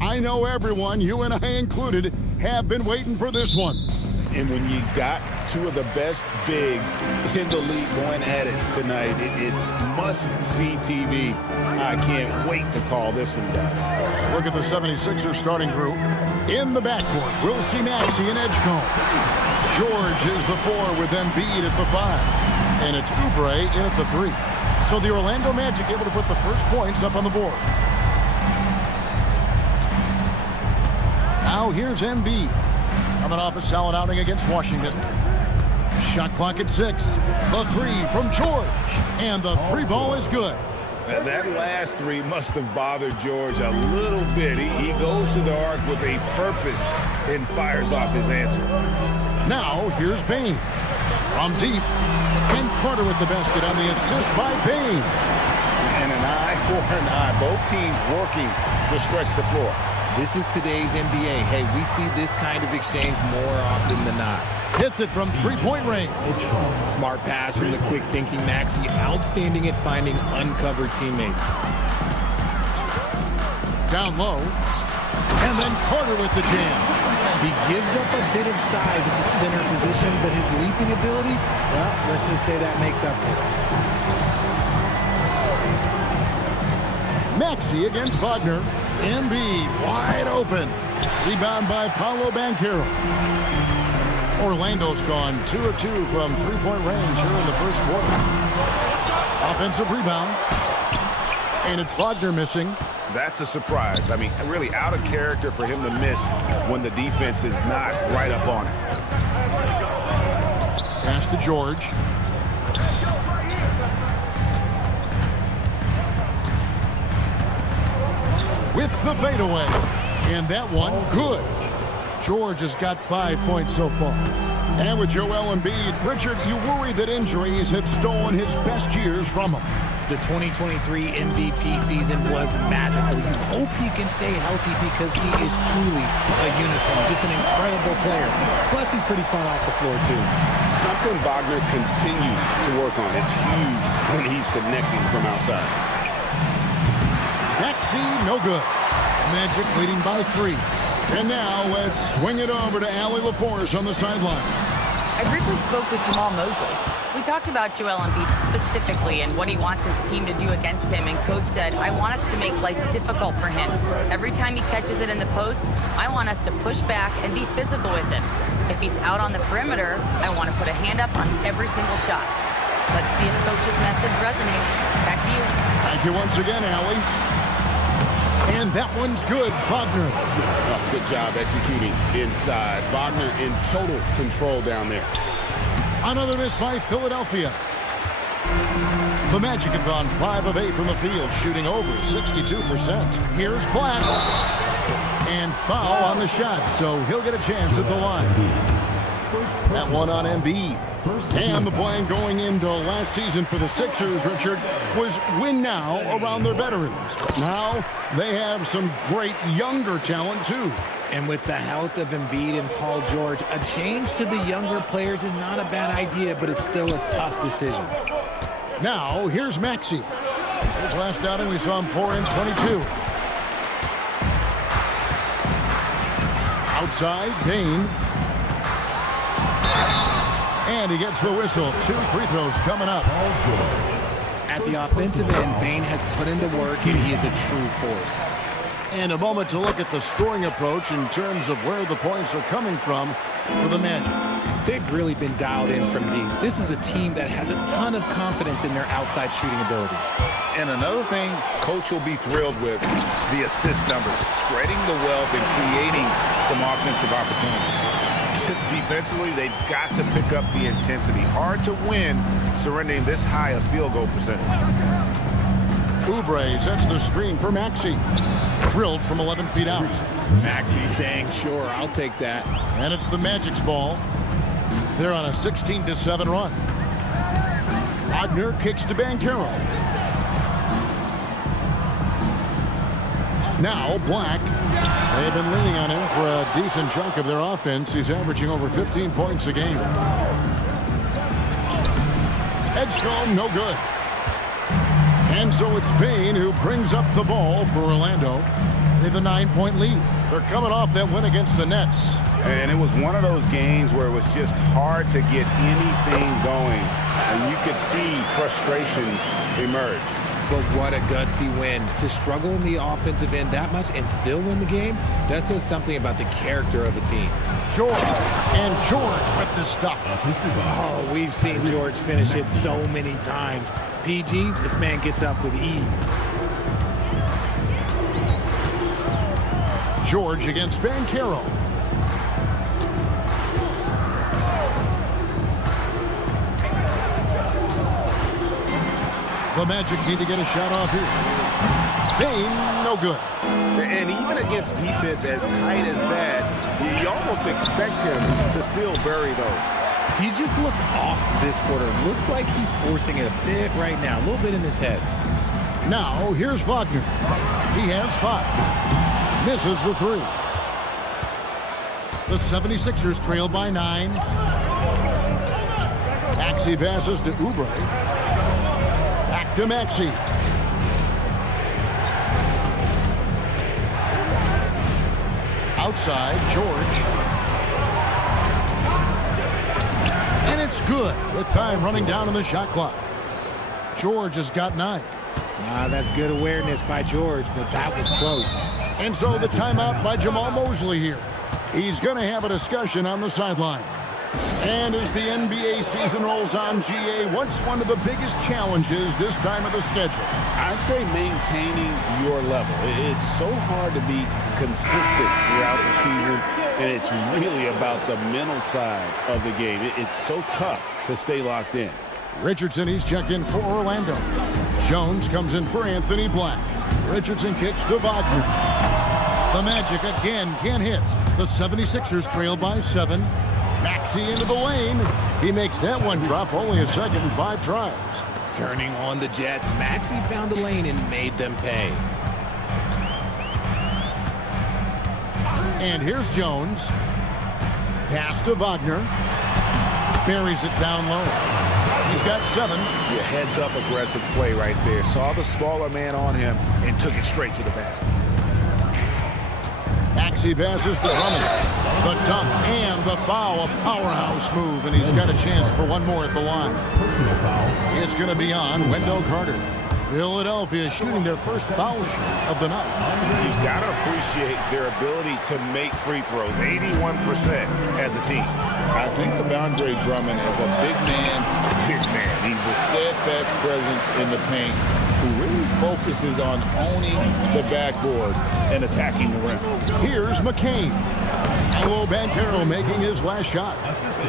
I know everyone, you and I included, have been waiting for this one. And when you got two of the best bigs in the league going at it tonight, it's must-see TV. I can't wait to call this one, guys. Look at the 76ers starting group. In the backcourt, we'll see Maxey and Edgecombe. George is the 4 with Embiid at the 5. And it's Oubre in at the 3. So the Orlando Magic able to put the first points up on the board. Now here's Embiid. Coming off a solid outing against Washington. Shot clock at 6. The 3 from George. And the 3 ball is good. That last 3 must have bothered George a little bit. He goes to the arc with a purpose and fires off his answer. Now here's Bane. From deep. And Carter with the basket on the assist by Bane. And an eye for an eye. Both teams working to stretch the floor. This is today's NBA. Hey, we see this kind of exchange more often than not. Hits it from three-point range. Smart pass from the quick-thinking Maxey. Outstanding at finding uncovered teammates. Down low. And then Carter with the jam. He gives up a bit of size at the center position, but his leaping ability, well, let's just say that makes up for it. Maxey against Wagner. Embiid wide open. Rebound by Paolo Banchero. Orlando's gone 2 of 2 from three-point range here in the first quarter. Offensive rebound. And it's Wagner missing. That's a surprise. I mean, really out of character for him to miss when the defense is not right up on it. Pass to George. With the fadeaway. And that one, good. George has got 5 points so far. And with Joel Embiid, Richard, you worry that injuries have stolen his best years from him. The 2023 MVP season was magical. You hope he can stay healthy because he is truly a unicorn. Just an incredible player. Plus, he's pretty fun off the floor, too. Something Wagner continues to work on. It's huge when he's connecting from outside. Maxey, no good. Magic leading by 3. And now let's swing it over to Allie LaForce on the sideline. I briefly spoke with Jamal Mosley. We talked about Joel Embiid specifically and what he wants his team to do against him, and Coach said, I want us to make life difficult for him. Every time he catches it in the post, I want us to push back and be physical with him. If he's out on the perimeter, I want to put a hand up on every single shot. Let's see if Coach's message resonates. Back to you. Thank you once again, Allie. And that one's good, Wagner. Oh, good job executing inside. Wagner in total control down there. Another miss by Philadelphia. The Magic have gone 5 of 8 from the field, shooting over 62%. Here's Black. And foul on the shot, so he'll get a chance at the line. That one on Embiid. And the plan going into last season for the Sixers, Richard, was win now around their veterans. Now they have some great younger talent, too. And with the health of Embiid and Paul George, a change to the younger players is not a bad idea, but it's still a tough decision. Now, here's Maxey. His last outing, we saw him pour in 22. Outside, Bane. And he gets the whistle. 2 free throws coming up. At the offensive end, Bane has put into work, and he is a true force. And a moment to look at the scoring approach in terms of where the points are coming from for the Magic. They've really been dialed in from deep. This is a team that has a ton of confidence in their outside shooting ability. And another thing Coach will be thrilled with, the assist numbers, spreading the wealth and creating some offensive opportunities. Defensively, they've got to pick up the intensity. Hard to win surrendering this high a field goal percentage. Oubre sets the screen for Maxey. Drilled from 11 feet out. Maxey saying, sure, I'll take that. And it's the Magic's ball. They're on a 16-7 run. Wagner kicks to Banchero. Now Black. They've been leaning on him for a decent chunk of their offense. He's averaging over 15 points a game. Edgecombe, no good. And so it's Bane who brings up the ball for Orlando. They have a 9-point lead. They're coming off that win against the Nets. And it was one of those games where it was just hard to get anything going. And you could see frustration emerge. But what a gutsy win. To struggle in the offensive end that much and still win the game, that says something about the character of a team. George. And George with the stuff. Oh, we've seen George finish it so many times. PG, this man gets up with ease. George against Banchero. The Magic need to get a shot off here. Bane, no good. And even against defense as tight as that, you almost expect him to still bury those. He just looks off this quarter. Looks like he's forcing it a bit right now, a little bit in his head. Now, here's Wagner. He has 5. Misses the 3. The 76ers trail by 9. Maxey passes to Oubre. Back to Maxey. Outside, George. And it's good with time running down on the shot clock. George has got 9. That's good awareness by George, but that was close. And so the timeout by Jamal Mosley here. He's going to have a discussion on the sideline. And as the NBA season rolls on, GA, what's one of the biggest challenges this time of the schedule? I'd say maintaining your level. It's so hard to be consistent throughout the season, and it's really about the mental side of the game. It's so tough to stay locked in. Richardson, he's checked in for Orlando. Jones comes in for Anthony Black. Richardson kicks to Wagner. The Magic again can't hit. The 76ers trail by 7. Maxey into the lane. He makes that one drop, only a second and 5 tries. Turning on the Jets, Maxey found a lane and made them pay. And here's Jones. Pass to Wagner. Buries it down low. He's got 7. Your heads-up aggressive play right there. Saw the smaller man on him and took it straight to the basket. Maxey passes to Drummond. The dunk and the foul, a powerhouse move, and he's got a chance for one more at the line. It's going to be on Wendell Carter. Philadelphia shooting their first foul shot of the night. You've got to appreciate their ability to make free throws, 81% as a team. I think of Andre Drummond as a big man's big man. He's a steadfast presence in the paint who really focuses on owning the backboard and attacking the rim. Here's McCain. Angelo Banchero making his last shot.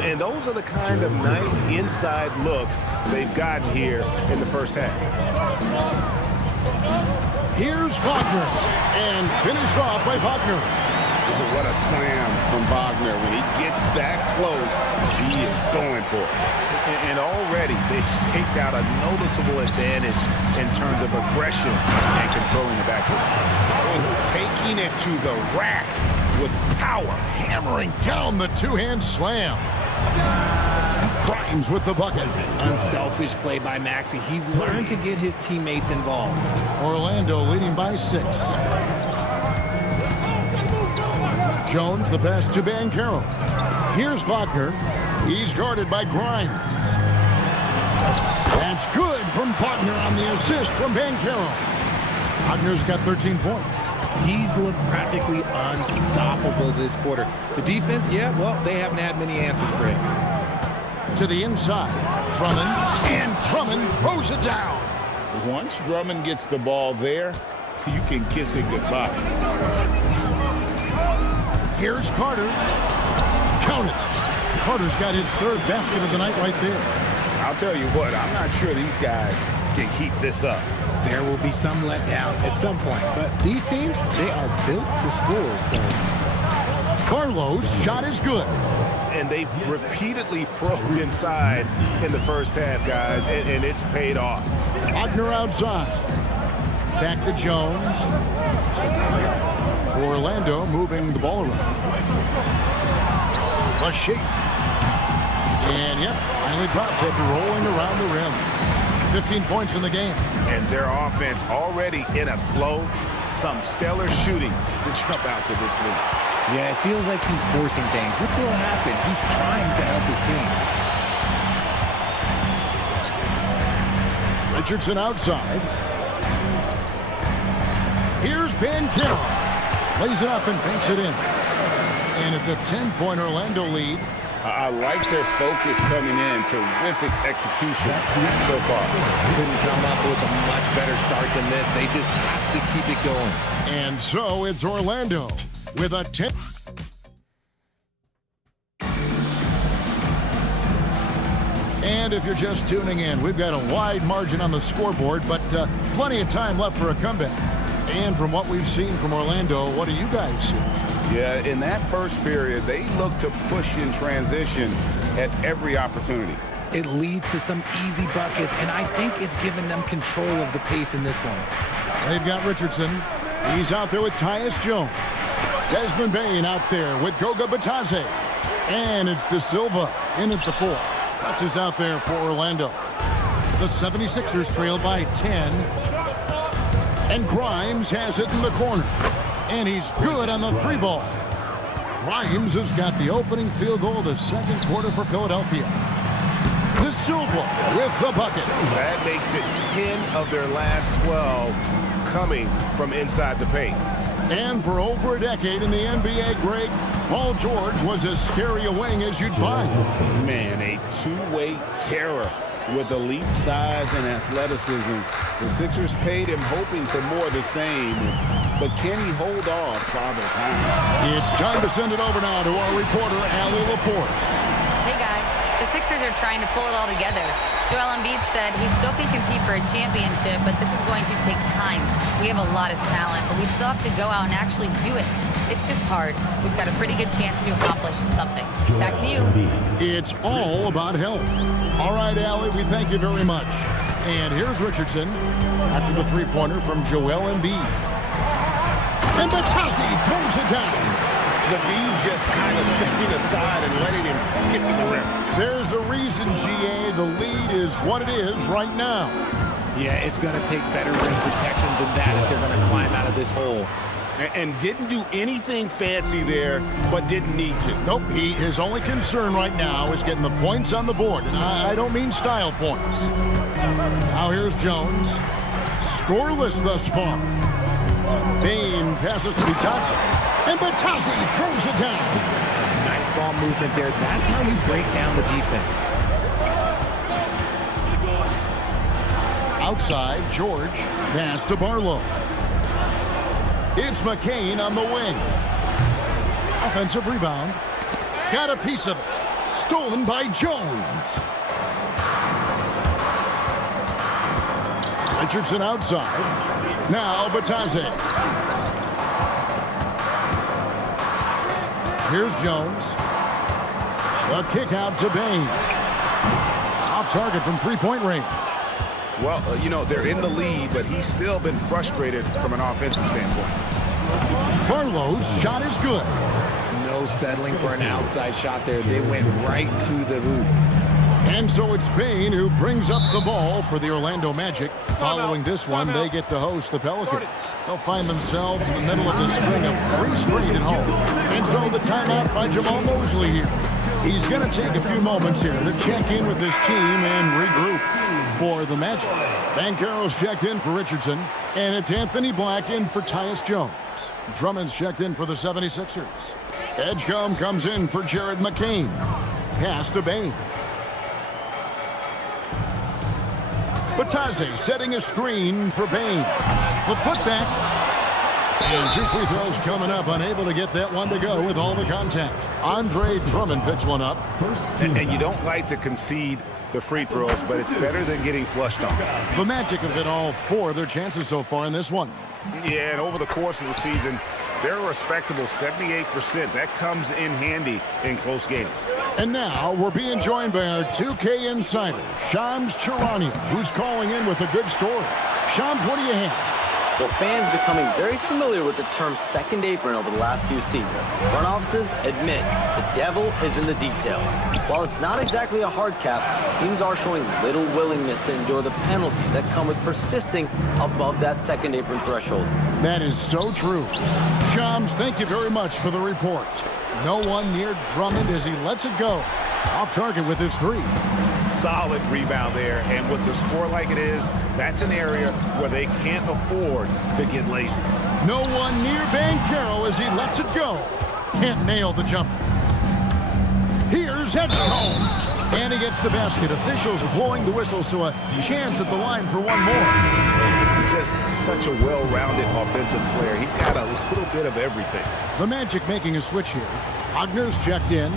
And those are the kind of nice inside looks they've gotten here in the first half. Here's Wagner. And finished off by Wagner. What a slam from Wagner. When he gets that close, he is going for it. And already they've staked out a noticeable advantage in terms of aggression and controlling the backcourt. Taking it to the rack with power, hammering down the two-hand slam. Grimes with the bucket. Unselfish play by Maxey. He's learned to get his teammates involved. Orlando leading by 6. Jones, the pass to Banchero. Here's Wagner. He's guarded by Grimes. That's good from Wagner on the assist from Banchero. Wagner's got 13 points. He's looked practically unstoppable this quarter. The defense, yeah, well, they haven't had many answers for him. To the inside, Drummond, and Drummond throws it down. Once Drummond gets the ball there, you can kiss it goodbye. Here's Carter. Count it. Carter's got his 3rd basket of the night right there. I'll tell you what, I'm not sure these guys can keep this up. There will be some letdown at some point, but these teams, they are built to score, so. Carlos' shot is good. And they've repeatedly probed inside in the first half, guys, and it's paid off. Wagner outside. Back to Jones. Orlando moving the ball around. A shake. And, yep, finally drops it, rolling around the rim. 15 points in the game. And their offense already in a flow. Some stellar shooting to jump out to this lead. Yeah, it feels like he's forcing things. Which will happen? He's trying to help his team. Richardson outside. Here's Ben Carroll. Lays it up and banks it in. And it's a 10-point Orlando lead. I like their focus coming in. Terrific execution so far. Couldn't come up with a much better start than this. They just have to keep it going. And so it's Orlando with a 10. And if you're just tuning in, we've got a wide margin on the scoreboard, but plenty of time left for a comeback. And from what we've seen from Orlando, what do you guys see? Yeah, in that first period, they look to push in transition at every opportunity. It leads to some easy buckets, and I think it's given them control of the pace in this one. They've got Richardson. He's out there with Tyus Jones. Desmond Bane out there with Goga Bitadze. And it's De Silva in at the 4. That's who's out there for Orlando. The 76ers trail by 10. And Grimes has it in the corner. And he's good on the 3-ball. Grimes has got the opening field goal of the second quarter for Philadelphia. De Silva with the bucket. That makes it 10 of their last 12 coming from inside the paint. And for over a decade in the NBA, Greg, Paul George was as scary a wing as you'd find. Man, a two-way terror with elite size and athleticism. The Sixers paid him hoping for more of the same. But can he hold off Father Time? It's time to send it over now to our reporter, Allie LaForce. Hey, guys. The Sixers are trying to pull it all together. Joel Embiid said, we still can compete for a championship, but this is going to take time. We have a lot of talent, but we still have to go out and actually do it. It's just hard. We've got a pretty good chance to accomplish something. Back to you. It's all about health. All right, Allie, we thank you very much. And here's Richardson after the three-pointer from Joel Embiid. And Bitadze throws it down. Embiid just kind of stepping aside and letting him get to the rim. There's a reason, GA, the lead is what it is right now. Yeah, it's going to take better rim protection than that if they're going to climb out of this hole. And didn't do anything fancy there, but didn't need to. Nope, his only concern right now is getting the points on the board. And I don't mean style points. Now here's Jones. Scoreless thus far. Bane passes to Bitadze. And Bitadze throws it down. Nice ball movement there. That's how we break down the defense. Outside, George. Pass to Barlow. It's McCain on the wing. Offensive rebound. Got a piece of it. Stolen by Jones. Richardson outside. Now Bitadze. Here's Jones. A kick out to Bane. Off target from three-point range. Well, they're in the lead, but he's still been frustrated from an offensive standpoint. Barlow's shot is good. No settling for an outside shot there. They went right to the hoop. And so it's Bane who brings up the ball for the Orlando Magic. Following this one, they get to host the Pelicans. They'll find themselves in the middle of the string of 3 straight at home. And so the timeout by Jamal Mosley here. He's going to take a few moments here to check in with his team and regroup for the Magic. Banchero's checked in for Richardson, and it's Anthony Black in for Tyus Jones. Drummond's checked in for the 76ers. Edgecombe comes in for Jared McCain. Pass to Bane. Bitadze setting a screen for Bane. The putback. And 2 free throws coming up. Unable to get that one to go with all the contact. Andre Drummond picks one up. And you don't like to concede the free throws, but it's better than getting flushed on. The Magic have hit all 4 of their chances so far in this one. Yeah, and over the course of the season, they're a respectable 78%. That comes in handy in close games. And now we're being joined by our 2K insider, Shams Charania, who's calling in with a good story. Shams, what do you have? Well, fans becoming very familiar with the term second apron over the last few seasons. Front offices admit the devil is in the details. While it's not exactly a hard cap, teams are showing little willingness to endure the penalties that come with persisting above that second apron threshold. That is so true. Shams, thank you very much for the report. No one near Drummond as he lets it go. Off target with his three. Solid rebound there, and with the score like it is, that's an area where they can't afford to get lazy. No one near Banchero as he lets it go. Can't nail the jumper. Here's Edgecombe. And he gets the basket. Officials blowing the whistle, so a chance at the line for one more. Just such a well-rounded offensive player. He's got a little bit of everything. The Magic making a switch here. Ogner's checked in.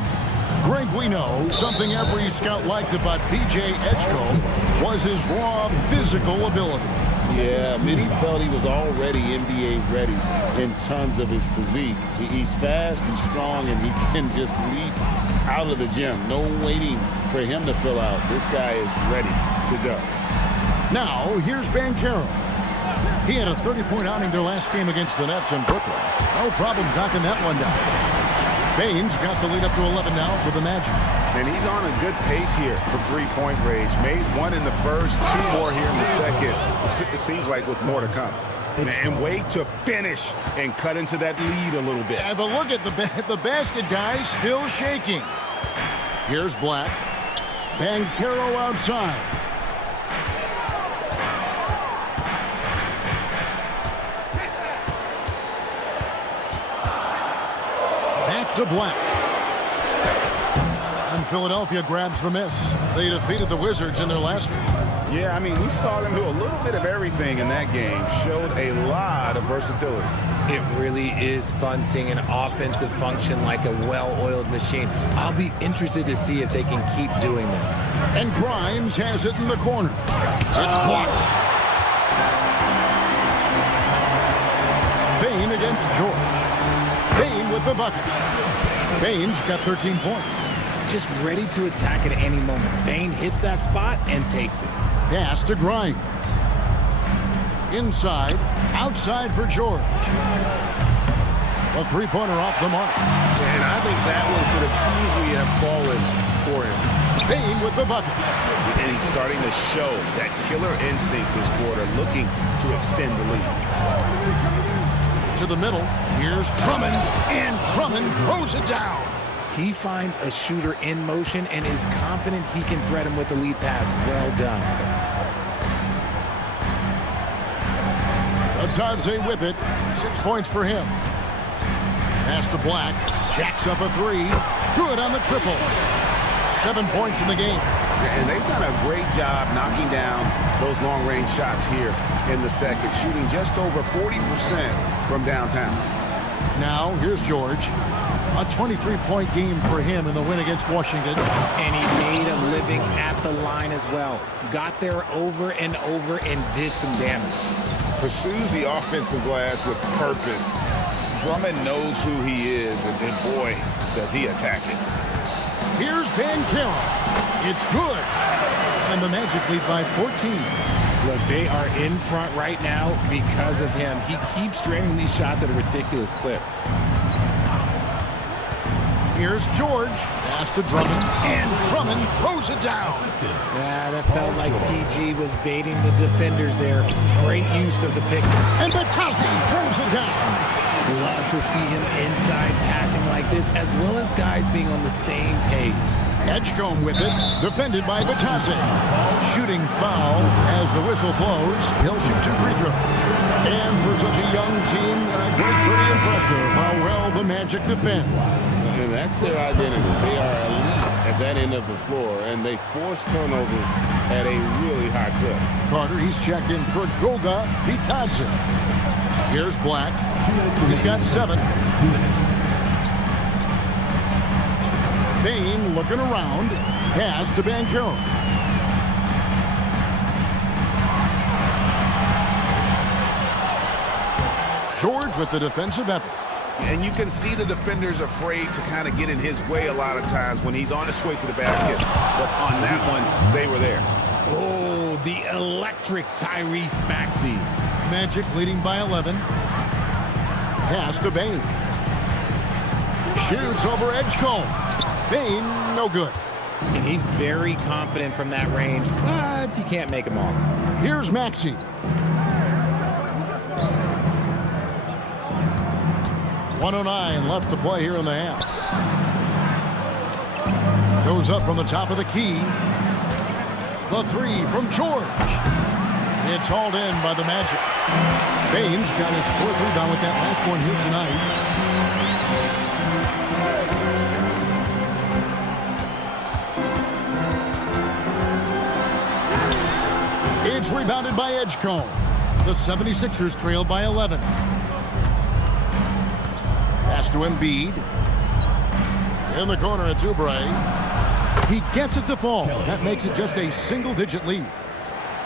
Greg, we know something every scout liked about P.J. Edgecombe was his raw physical ability. Yeah, many felt he was already NBA ready in terms of his physique. He's fast, he's strong, and he can just leap out of the gym. No waiting for him to fill out. This guy is ready to go. Now, here's Banchero. He had a 30-point outing their last game against the Nets in Brooklyn. No problem knocking that one down. Baines got the lead up to 11 now for the Magic. And he's on a good pace here for three-point range. Made one in the first, two more here in the second. It seems like with more to come. And wait to finish and cut into that lead a little bit. Yeah, but look at the basket guy still shaking. Here's Black. Banchero outside. To Black. And Philadelphia grabs the miss. They defeated the Wizards in their last one. Yeah, I mean, we saw them do a little bit of everything in that game. Showed a lot of versatility. It really is fun seeing an offensive function like a well-oiled machine. I'll be interested to see if they can keep doing this. And Grimes has it in the corner. It's blocked. Bane against George. Bane with the bucket. Bane's got 13 points. Just ready to attack at any moment. Bane hits that spot and takes it. Pass to Grimes. Inside, outside for George. A three-pointer off the mark. And I think that one could have easily have fallen for him. Bane with the bucket. And he's starting to show that killer instinct this quarter, looking to extend the lead. To the middle, here's Drummond, and Drummond throws it down. He finds a shooter in motion and is confident he can thread him with the lead pass. Well done. Atadze with it. 6 points for him. Pass to Black. Jacks up a three. Good on the triple. 7 points in the game. And they've done a great job knocking down those long-range shots here in the second, shooting just over 40% from downtown. Now, here's George. A 23-point game for him in the win against Washington. And he made a living at the line as well. Got there over and over and did some damage. Pursues the offensive glass with purpose. Drummond knows who he is, and boy, does he attack it. Here's Banchero. It's good. And the Magic lead by 14. Look, they are in front right now because of him. He keeps draining these shots at a ridiculous clip. Here's George. Pass to Drummond. And Drummond throws it down. Yeah, that felt like PG was baiting the defenders there. Great use of the pick. And Batazzi throws it down. Love to see him inside passing like this, as well as guys being on the same page. Edgecombe with it, defended by Batazzi. Shooting foul as the whistle blows. He'll shoot 2 free throws. And for such a young team, pretty impressive how well the Magic defend. And that's their identity. They are elite at that end of the floor, and they force turnovers at a really high clip. Carter, he's checked in for Goga Bitadze. Here's Black. He's got 7. 2 minutes. Bane looking around. Pass to Banchero. George with the defensive effort. And you can see the defenders afraid to kind of get in his way a lot of times when he's on his way to the basket. But on that one, they were there. Oh, the electric Tyrese Maxey. Magic leading by 11. Pass to Bane. Shoots over Edgecombe. Bane, no good. And he's very confident from that range, but you can't make him all. Here's Maxey. .109 left to play here in the half. Goes up from the top of the key. The three from George. It's hauled in by the Magic. Baines got his 4th rebound with that last one here tonight. It's rebounded by Edgecombe. The 76ers trail by 11. Pass to Embiid. In the corner, it's Oubre. He gets it to fall. That makes it just a single-digit lead.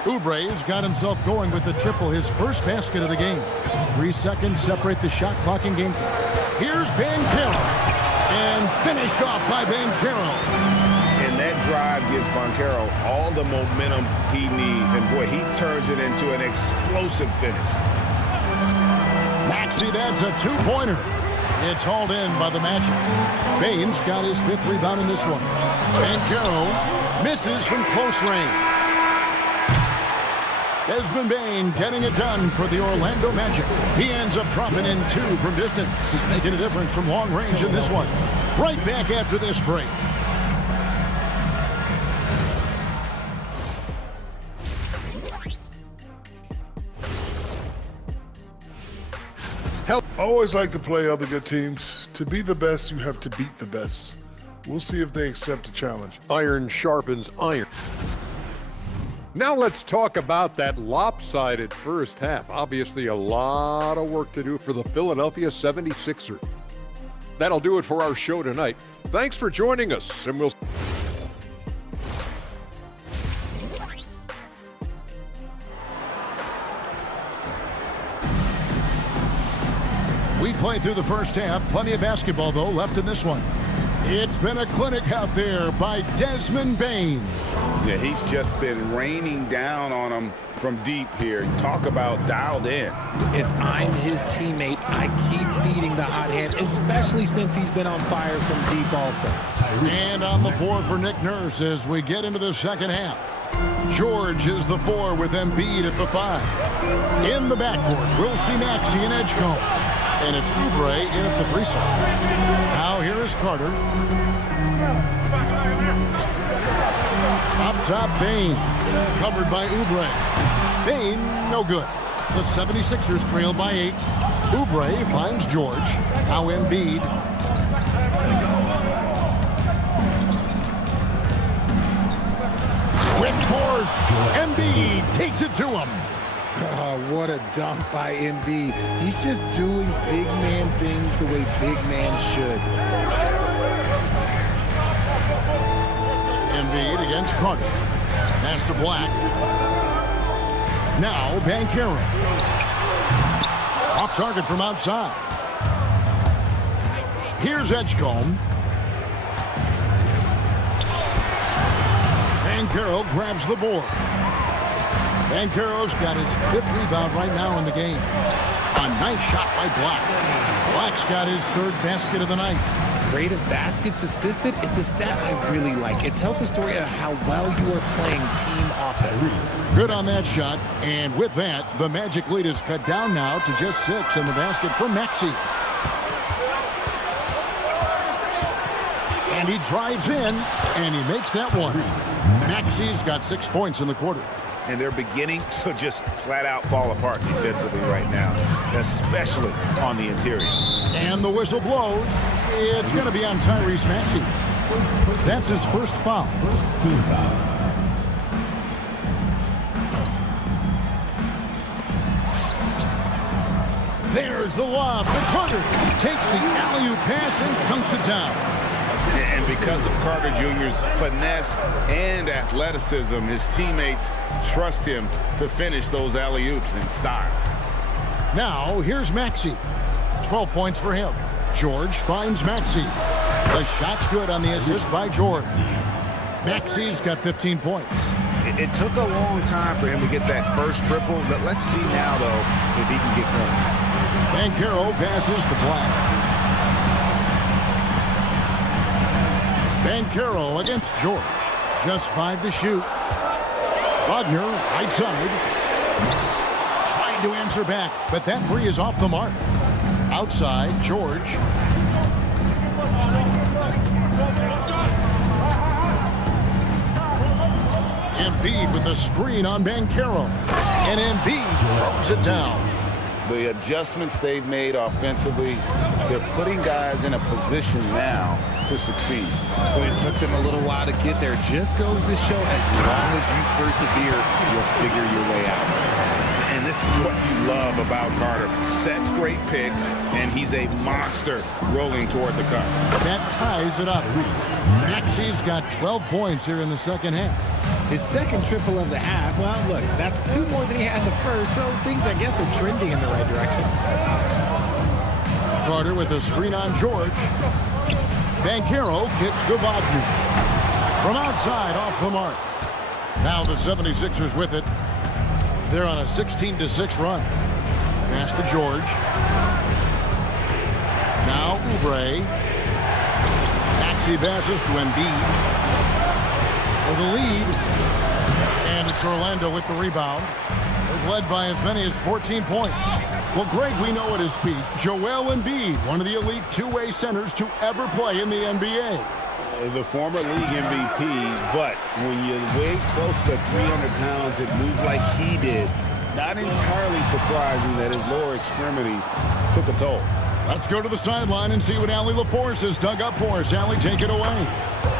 Oubre's got himself going with the triple, his first basket of the game. 3 seconds separate the shot clock and game time. Here's Banchero. And finished off by Banchero. And that drive gives Banchero all the momentum he needs. And, boy, he turns it into an explosive finish. Maxey, that's a 2-pointer. It's hauled in by the Magic. Baines got his 5th rebound in this one. Banchero misses from close range. Desmond Bane getting it done for the Orlando Magic. He ends up dropping in 2 from distance. He's making a difference from long range in this one. Right back after this break. Always like to play other good teams. To be the best, you have to beat the best. We'll see if they accept the challenge. Iron sharpens iron. Now let's talk about that lopsided first half. Obviously a lot of work to do for the Philadelphia 76ers. That'll do it for our show tonight. Thanks for joining us, and we'll... We played through the first half. Plenty of basketball, though, left in this one. It's been a clinic out there by Desmond Bane. Yeah, he's just been raining down on him from deep here. Talk about dialed in. If I'm his teammate, I keep feeding the hot hand, especially since he's been on fire from deep also. And on the floor for Nick Nurse as we get into the second half. George is the 4 with Embiid at the 5. In the backcourt, we'll see Maxey and Edgecombe. And it's Oubre in at the 3 slot. Now here is Carter. Up top, Bane. Covered by Oubre. Bane, no good. The 76ers trail by 8. Oubre finds George. Now Embiid. With force, Embiid takes it to him. Oh, what a dunk by Embiid. He's just doing big man things the way big man should. Embiid against Carter. Pass to Black. Now Banchero. Off target from outside. Here's Edgecombe. Banchero grabs the board. Banchero's got his 5th rebound right now in the game. A nice shot by Black. Black's got his 3rd basket of the night. Rate of baskets assisted, it's a stat I really like. It tells the story of how well you are playing team offense. Good on that shot. And with that, the Magic lead is cut down now to just 6 in the basket for Maxey. And he drives in, and he makes that one. Maxey's got 6 points in the quarter. And they're beginning to just flat out fall apart defensively right now, especially on the interior. And the whistle blows. It's going to be on Tyrese Maxey. That's his first foul. First team foul. There's the lob. The Carter takes the alley-oop pass and dunks it down. And because of Carter Jr.'s finesse and athleticism, his teammates trust him to finish those alley-oops in style. Now, here's Maxey. 12 points for him. George finds Maxey. The shot's good on the assist by George. Maxey's got 15 points. It took a long time for him to get that first triple. Let's see now, though, if he can get going. Banchero passes to Black. Banchero against George. Just 5 to shoot. Wagner, right side. Trying to answer back, but that three is off the mark. Outside, George. Embiid with the screen on Banchero. And Embiid throws it down. The adjustments they've made offensively, they're putting guys in a position now to succeed. It took them a little while to get there. Just goes to show, as long as you persevere, you'll figure your way out. And this is what you love about Carter. Sets great picks, and he's a monster rolling toward the cup. That ties it up. Maxey's got 12 points here in the second half. His second triple of the half, well, look, that's 2 more than he had in the first, so things, I guess, are trending in the right direction. Carter with a screen on George. Banchero kicks to Wagner. From outside, off the mark. Now the 76ers with it. They're on a 16-6 run. Pass to George. Now Oubre. Maxey passes to Embiid for the lead. And it's Orlando with the rebound. They've led by as many as 14 points. Well, Greg, we know at his peak, Joel Embiid, one of the elite two-way centers to ever play in the NBA. The former league MVP, but when you weigh close to 300 pounds, it moves like he did. Not entirely surprising that his lower extremities took a toll. Let's go to the sideline and see what Allie LaForce has dug up for us. Allie, take it away.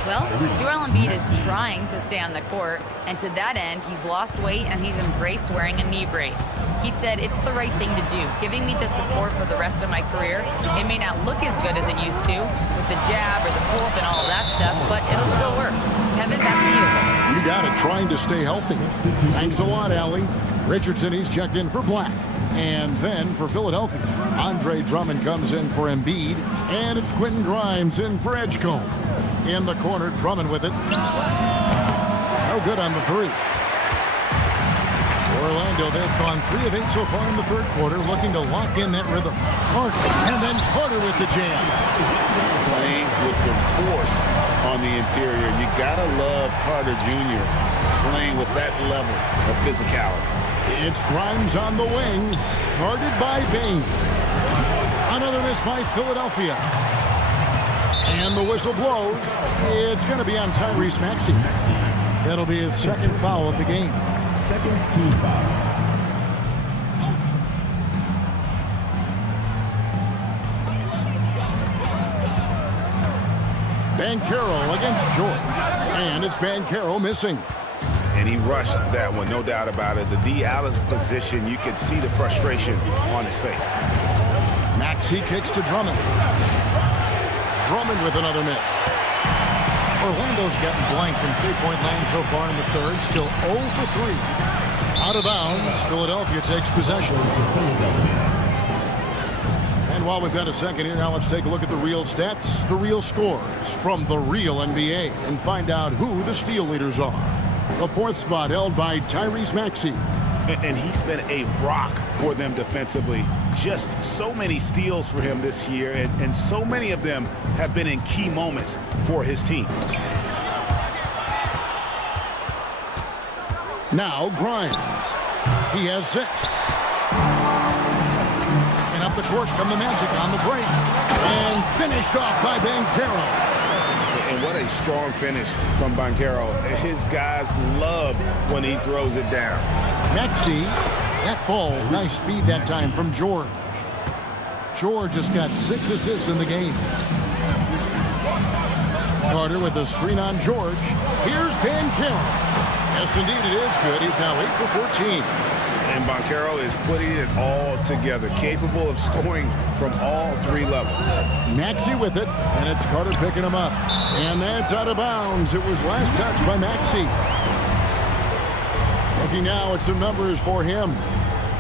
Well, Joel Embiid is trying to stay on the court, and to that end, he's lost weight and he's embraced wearing a knee brace. He said, it's the right thing to do, giving me the support for the rest of my career. It may not look as good as it used to, with the jab or the pull-up and all of that stuff, but it'll still work. Kevin, back to you. You got it, trying to stay healthy. Thanks a lot, Allie. Richardson, he's checked in for Black. And then for Philadelphia, Andre Drummond comes in for Embiid, and it's Quentin Grimes in for Edgecombe. In the corner, Drummond with it. No good on the three. Orlando, they've gone 3 of 8 so far in the third quarter, looking to lock in that rhythm. Carter, and then Carter with the jam. Playing with some force on the interior. You gotta love Carter Jr. playing with that level of physicality. It's Grimes on the wing, guarded by Bing. Another miss by Philadelphia. And the whistle blows. It's going to be on Tyrese Maxey. That'll be his second foul of the game. Second team foul. Banchero against George. And it's Banchero missing. And he rushed that one, no doubt about it. The D. Alice position, you could see the frustration on his face. Maxey kicks to Drummond. Drummond with another miss. Orlando's gotten blank from three-point line so far in the third. Still 0 for 3. Out of bounds, Philadelphia takes possession. And while we've got a second here, now let's take a look at the real stats, the real scores from the real NBA, and find out who the steal leaders are. The 4th spot held by Tyrese Maxey. And he's been a rock for them defensively. Just so many steals for him this year, and so many of them have been in key moments for his team. Now Grimes. He has 6. And up the court come the Magic on the break. And finished off by Banchero. And what a strong finish from Banchero. His guys love when he throws it down. Maxey, that falls. Nice speed that time from George. George has got 6 assists in the game. Carter with a screen on George. Here's Banchero. Yes, indeed it is good. He's now 8 for 14. And Banchero is putting it all together, capable of scoring from all 3 levels. Maxey with it, and it's Carter picking him up. And that's out of bounds. It was last touched by Maxey. Looking now at some numbers for him.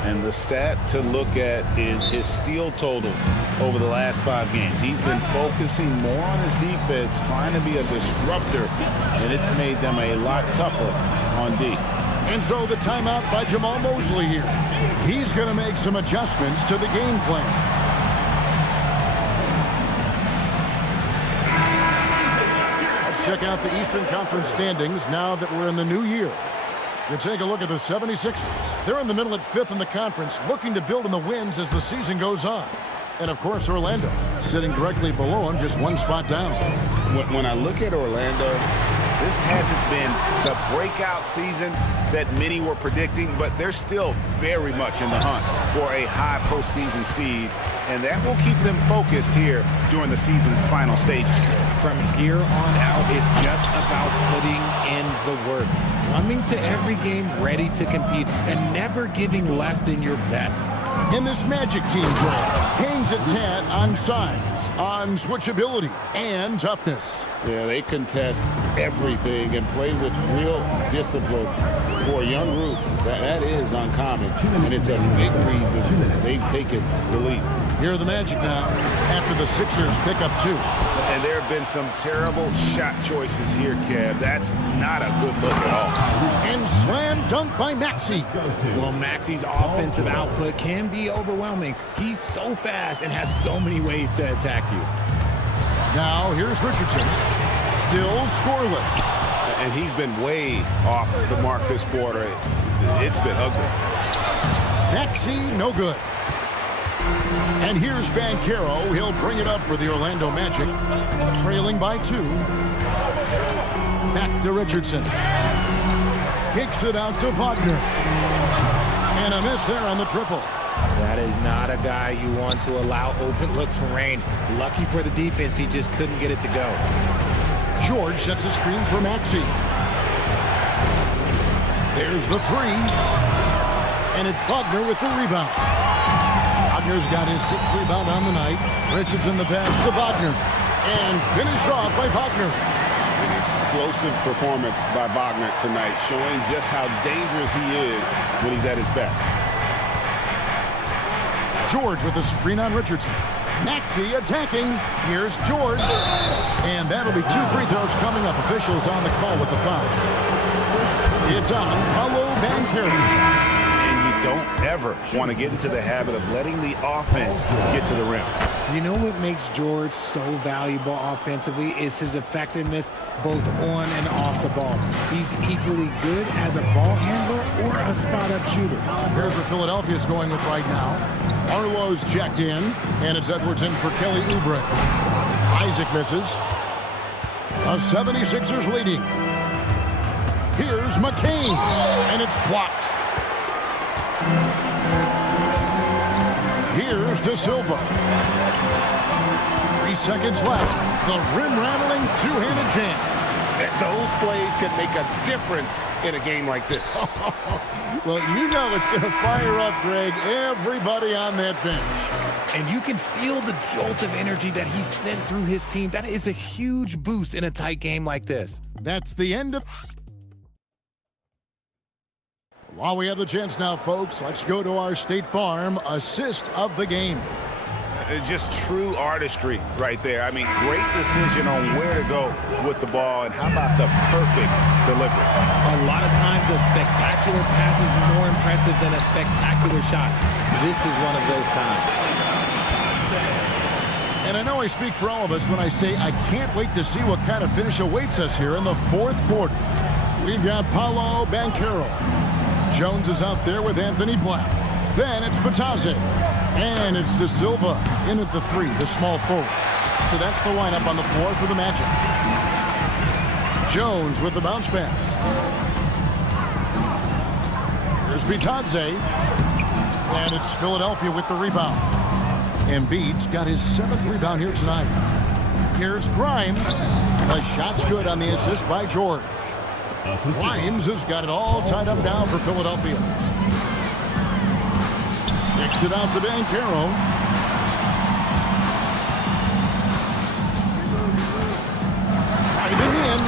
And the stat to look at is his steal total over the last 5 games. He's been focusing more on his defense, trying to be a disruptor, and it's made them a lot tougher on D. And so the timeout by Jamal Mosley here. He's going to make some adjustments to the game plan. Let's check out the Eastern Conference standings now that we're in the new year. You take a look at the 76ers. They're in the middle at 5th in the conference, looking to build on the wins as the season goes on. And, of course, Orlando, sitting directly below him, just 1 spot down. When I look at Orlando, this hasn't been the breakout season that many were predicting, but they're still very much in the hunt for a high postseason seed, and that will keep them focused here during the season's final stages. From here on out, it's just about putting in the work. Coming to every game ready to compete and never giving less than your best. And this Magic team, Joel, hangs its hat on size, on switchability, and toughness. Yeah, they contest everything and play with real discipline. For a young group, that is uncommon, and it's a big reason they've taken the lead. Here are the Magic now, after the Sixers pick up 2. And there have been some terrible shot choices here, Kev. That's not a good look at all. And slam dunk by Maxey. Well, Maxey's offensive output can be overwhelming. He's so fast and has so many ways to attack you. Now, here's Richardson. Still scoreless. And he's been way off the mark this quarter. It's been ugly. Maxey, no good. And here's Banchero. He'll bring it up for the Orlando Magic. Trailing by 2. Back to Richardson. Kicks it out to Wagner. And a miss there on the triple. That is not a guy you want to allow open looks from range. Lucky for the defense, he just couldn't get it to go. George sets a screen for Maxey. There's the 3. And it's Wagner with the rebound. Wagner's got his 6th rebound on the night. Richardson the pass to Wagner. And finished off by Wagner. An explosive performance by Wagner tonight, showing just how dangerous he is when he's at his best. George with the screen on Richardson. Maxey attacking. Here's George. And that'll be 2 free throws coming up. Officials on the call with the foul. It's on Paolo Banchero. And you don't ever want to get into the habit of letting the offense get to the rim. You know what makes George so valuable offensively is his effectiveness both on and off the ball. He's equally good as a ball handler or a spot-up shooter. Here's what Philadelphia's going with right now. Arlo's checked in, and it's Edwards in for Kelly Oubre. Isaac misses. The 76ers leading. Here's McCain, and it's blocked. Here's De Silva. 3 seconds left. The rim-rattling two-handed jam. Those plays can make a difference in a game like this. Well, you know it's going to fire up, Greg, everybody on that bench. And you can feel the jolt of energy that he sent through his team. That is a huge boost in a tight game like this. That's the end of... While we have the chance now, folks, let's go to our State Farm assist of the game. Just true artistry right there. I mean, great decision on where to go with the ball, and how about the perfect delivery? A lot of times a spectacular pass is more impressive than a spectacular shot. This is one of those times. And I know I speak for all of us when I say I can't wait to see what kind of finish awaits us here in the 4th quarter. We've got Paolo Banchero. Jones is out there with Anthony Black. Then it's Batazzi. And it's De Silva in at the 3, the small forward. So that's the lineup on the floor for the Magic. Jones with the bounce pass. Here's Batazzi. And it's Philadelphia with the rebound. Embiid's got his 7th rebound here tonight. Here's Grimes. The shot's good on the assist by George. Grimes has got it all tied up now for Philadelphia. Kicks it out to Banchero. Driving in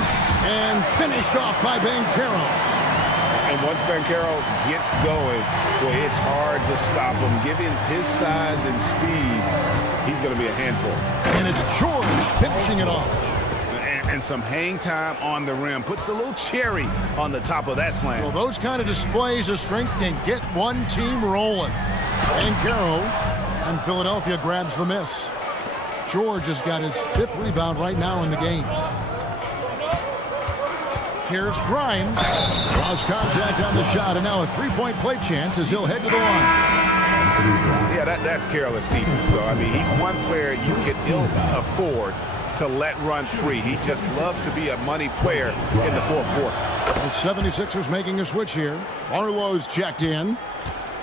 and finished off by Banchero. And once Banchero gets going, boy, it's hard to stop him. Given his size and speed, he's going to be a handful. And it's George finishing it off. And some hang time on the rim. Puts a little cherry on the top of that slam. Well, those kind of displays of strength can get one team rolling. Banchero and Philadelphia grabs the miss. George has got his 5th rebound right now in the game. Here's Grimes. Draws contact on the shot, and now a 3-point play chance as he'll head to the line. Yeah, that's careless defense, though. I mean, he's one player you can ill afford to let run free. He just loves to be a money player in the fourth quarter. The 76ers making a switch here. Arlo's checked in.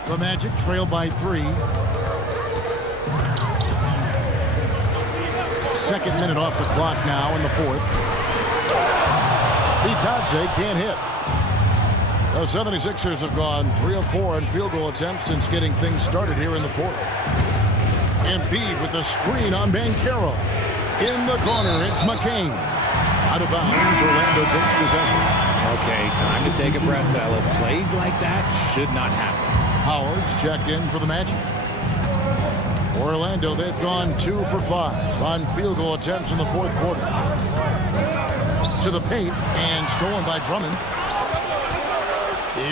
The Magic trail by 3. 2nd minute off the clock now in the 4th. Bitadze can't hit. The 76ers have gone 3 of 4 in field goal attempts since getting things started here in the 4th. Embiid with the screen on Banchero. In the corner, it's McCain. Out of bounds, Orlando takes possession. Okay, time to take a breath, fellas. Plays like that should not happen. Howard's checked in for the Magic. Orlando, they've gone 2 for 5 on field goal attempts in the 4th quarter. To the paint and stolen by Drummond.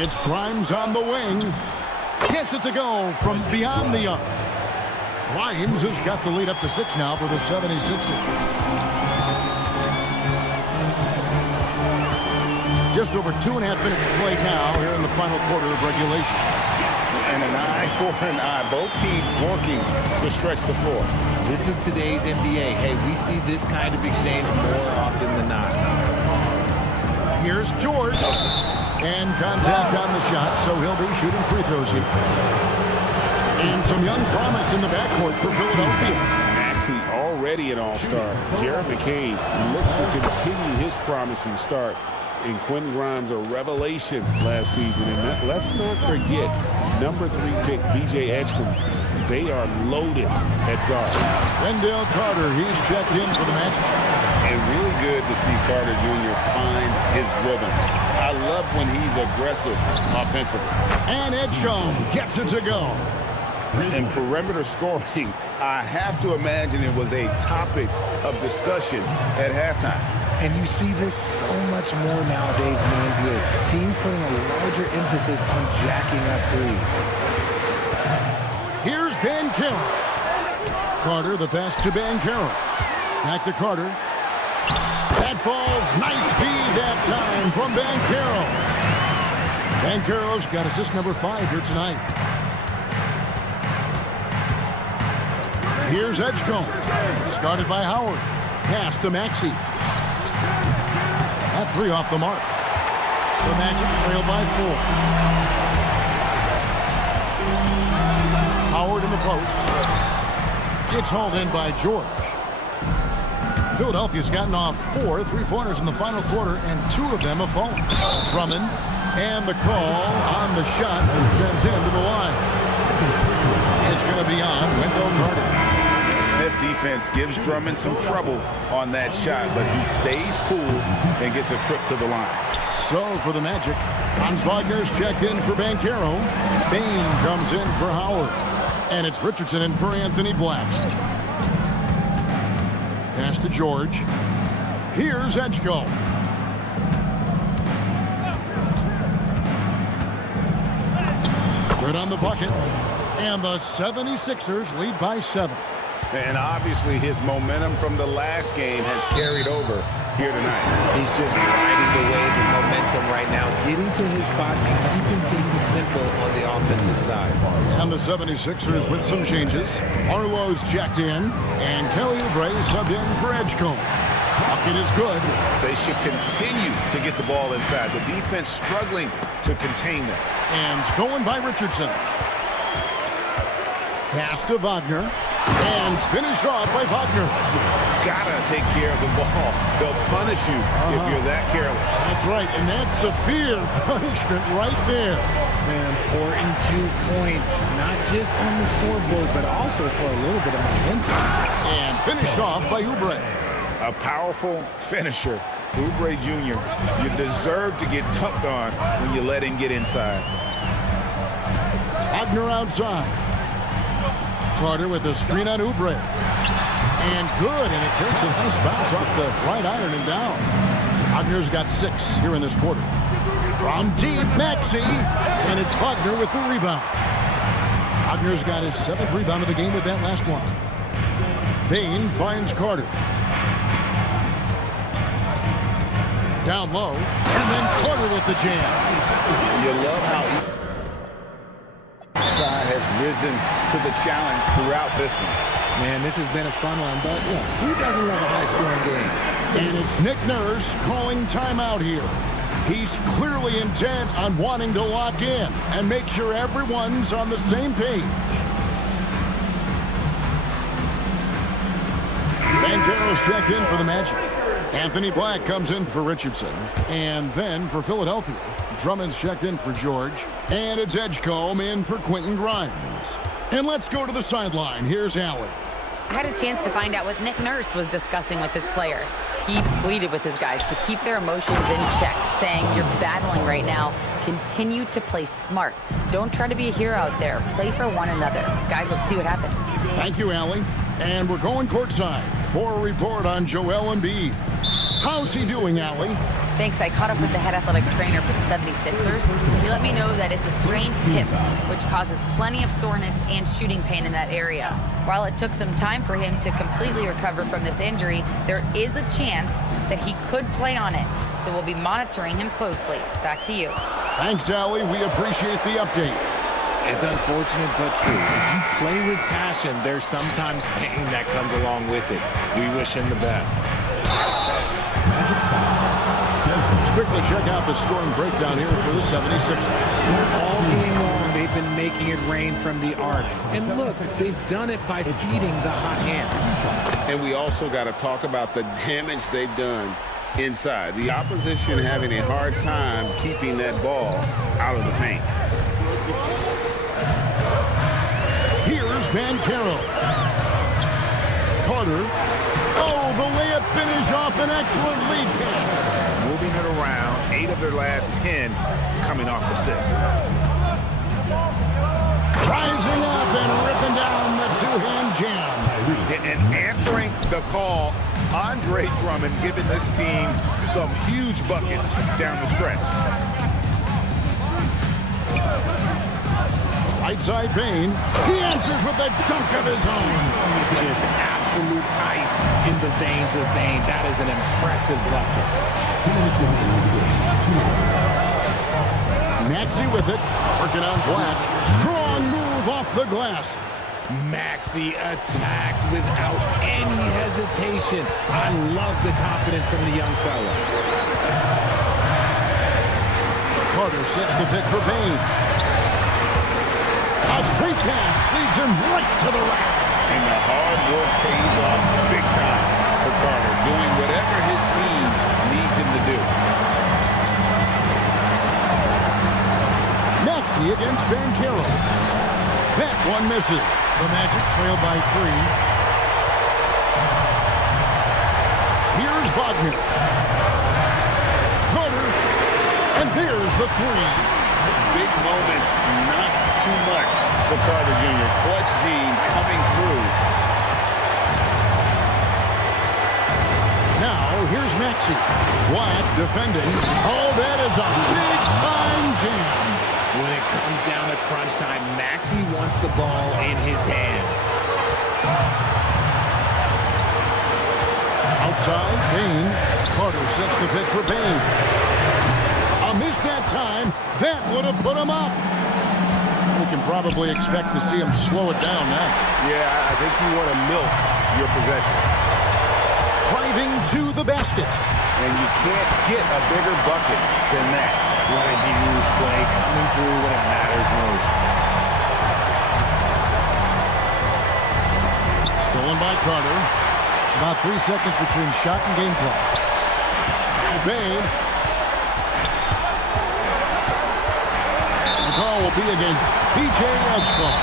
It's Grimes on the wing. Gets it to go from beyond the arc. Grimes has got the lead up to 6 now for the 76ers. Just over 2.5 minutes played now here in the final quarter of regulation. And an eye for an eye. Both teams working to stretch the floor. This is today's NBA. Hey, we see this kind of exchange more often than not. Here's George. And contact on the shot, so he'll be shooting free throws here. And some young promise in the backcourt for Philadelphia. Maxey already an all-star. Jared McCain looks to continue his promising start. And Quentin Grimes, a revelation last season. And let's not forget, number 3 pick, B.J. Edgecombe. They are loaded at guard. Wendell Carter, he's checked in for the Magic. And really good to see Carter Jr. find his rhythm. I love when he's aggressive offensively. And Edgecombe gets it to go. And perimeter scoring, I have to imagine it was a topic of discussion at halftime. And you see this so much more nowadays in the NBA. Teams putting a larger emphasis on jacking up threes. Here's Banchero. Carter, the pass to Banchero. Back to Carter. That falls. Nice feed that time from Banchero. Banchero's got assist number 5 here tonight. Here's Edgecombe. Started by Howard. Pass to Maxey. That 3 off the mark. The Magic trail by 4. Howard in the post. It's hauled in by George. Philadelphia's gotten off 4 3-pointers in the final quarter, and 2 of them have fallen. Drummond, and the call on the shot sends him to the line. It's going to be on Wendell Carter. Stiff defense gives Drummond some trouble on that shot, but he stays cool and gets a trip to the line. So for the Magic, Franz Wagner's checked in for Banchero. Bain comes in for Howard. And it's Richardson in for Anthony Black. Pass to George. Here's Edgecombe. Good on the bucket. And the 76ers lead by 7. And obviously his momentum from the last game has carried over here tonight. He's just riding the wave of momentum right now, getting to his spots and keeping things simple on the offensive side. And the 76ers with some changes. Arlo's checked in, and Kelly Oubre subbed in for Edgecombe. Bucket is good. They should continue to get the ball inside. The defense struggling to contain them. And stolen by Richardson. Pass to Wagner. And finished off by Wagner. Gotta take care of the ball. They'll punish you if you're that careless. That's right, and that's severe punishment right there. An important 2 points, not just on the scoreboard, but also for a little bit of momentum. And finished off by Oubre. A powerful finisher Oubre Jr., you deserve to get dunked on when you let him get inside. Wagner outside. Carter with a screen on Oubre. And good, and it takes a nice bounce off the right iron and down. Wagner's got 6 here in this quarter. From deep, Maxey, and it's Wagner with the rebound. Wagner's got his 7th rebound of the game with that last one. Bane finds Carter. Down low, and then Carter with the jam. You love how each side has risen to the challenge throughout this one. Man, this has been a fun one, but who doesn't love a high-scoring game? And it's Nick Nurse calling timeout here. He's clearly intent on wanting to lock in and make sure everyone's on the same page. Banchero's checked in for the Magic. Anthony Black comes in for Richardson. And then for Philadelphia, Drummond's checked in for George. And it's Edgecombe in for Quentin Grimes. And let's go to the sideline. Here's Allen. I had a chance to find out what Nick Nurse was discussing with his players. He pleaded with his guys to keep their emotions in check, saying, "You're battling right now. Continue to play smart. Don't try to be a hero out there. Play for one another." Guys, let's see what happens. Thank you, Allie. And we're going courtside for a report on Joel Embiid. How's he doing, Allie? Thanks. I caught up with the head athletic trainer for the 76ers. He let me know that it's a strained hip, which causes plenty of soreness and shooting pain in that area. While it took some time for him to completely recover from this injury, there is a chance that he could play on it. So we'll be monitoring him closely. Back to you. Thanks, Allie. We appreciate the update. It's unfortunate but true. If you play with passion, there's sometimes pain that comes along with it. We wish him the best. Let's quickly check out the scoring breakdown here for the 76ers. All game long, they've been making it rain from the arc. And look, they've done it by feeding the hot hands. And we also got to talk about the damage they've done inside. The opposition having a hard time keeping that ball out of the paint. Here's Banchero. Carter. Oh, the layup finish off an excellent lead pass. Moving it around, 8 of their last 10 coming off assists. Rising up and ripping down the two-hand jam. And answering the call, Andre Drummond giving this team some huge buckets down the stretch. Right side Bane. He answers with a dunk of his own. Just absolute ice in the veins of Bane. That is an impressive bucket. Maxey with it. Working on Black. Strong move off the glass. Maxey attacked without any hesitation. I love the confidence from the young fella. Carter sets the pick for Bane. A free pass leads him right to the rack. And the hard work pays off big time for Carter, doing whatever his team needs him to do. Maxey against Banchero. That one misses. The Magic trail by 3. Here's Wagner. Carter. And there's the 3. Big moments, not too much for Carter Jr. Clutch gene coming through. Now, here's Maxey. Black defending. Oh, that is a big-time jam. When it comes down to crunch time, Maxey wants the ball in his hands. Outside, Bane. Carter sets the pick for Bane. A miss that time. That would have put him up. We can probably expect to see him slow it down now. Yeah, I think you want to milk your possession. Driving to the basket. And you can't get a bigger bucket than that. What a huge play coming through when it matters most. Stolen by Carter. About 3 seconds between shot and game clock. Bane. The call will be against PJ Edgecombe.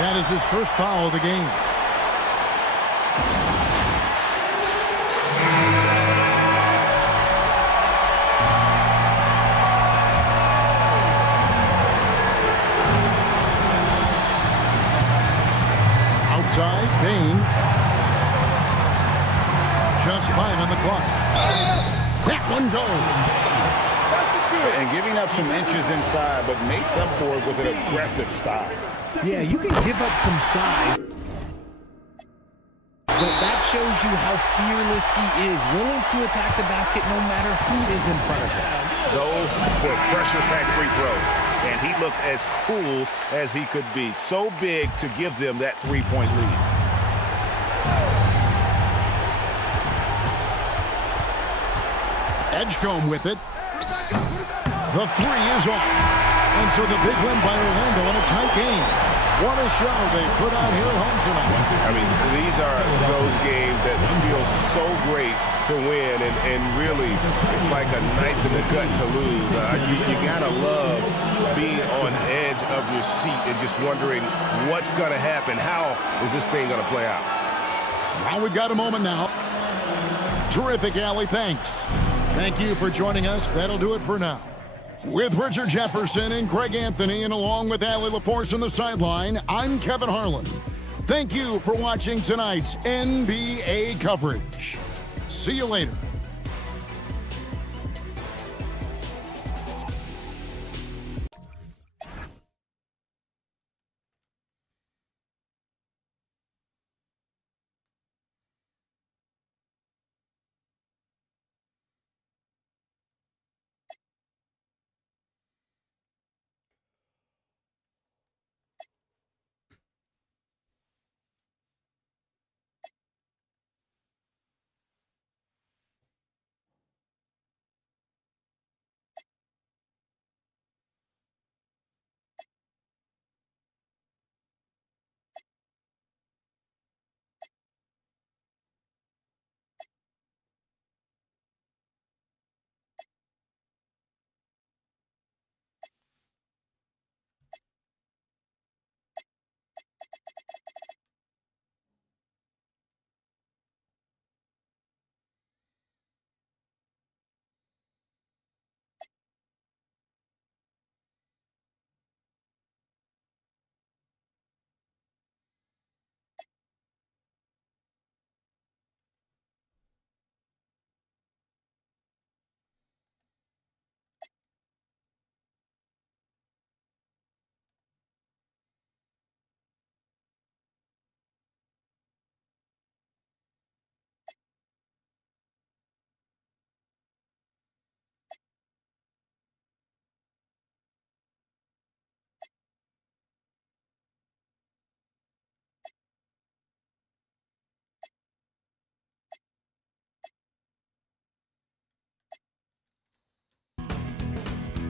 That is his first foul of the game. side. Bain. Just 5 on the clock. That one goes. And giving up some inches inside, but makes up for it with an aggressive style. Yeah, you can give up some size, but that shows you how fearless he is, willing to attack the basket no matter who is in front of him. Those were pressure-packed free throws, and he looked as cool as he could be. So big to give them that three-point lead. Edgecombe with it. The three is off. And so the big win by Orlando in a tight game. What a show they put out here at home tonight. I mean, these are those games that feel so great to win, and really, it's like a knife in the gut to lose. You gotta love being on edge of your seat and just wondering what's gonna happen. How is this thing gonna play out? Well, we've got a moment now. Terrific, Allie. Thanks. Thank you for joining us. That'll do it for now. With Richard Jefferson and Greg Anthony, and along with Allie LaForce on the sideline, I'm Kevin Harlan. Thank you for watching tonight's NBA coverage. See you later.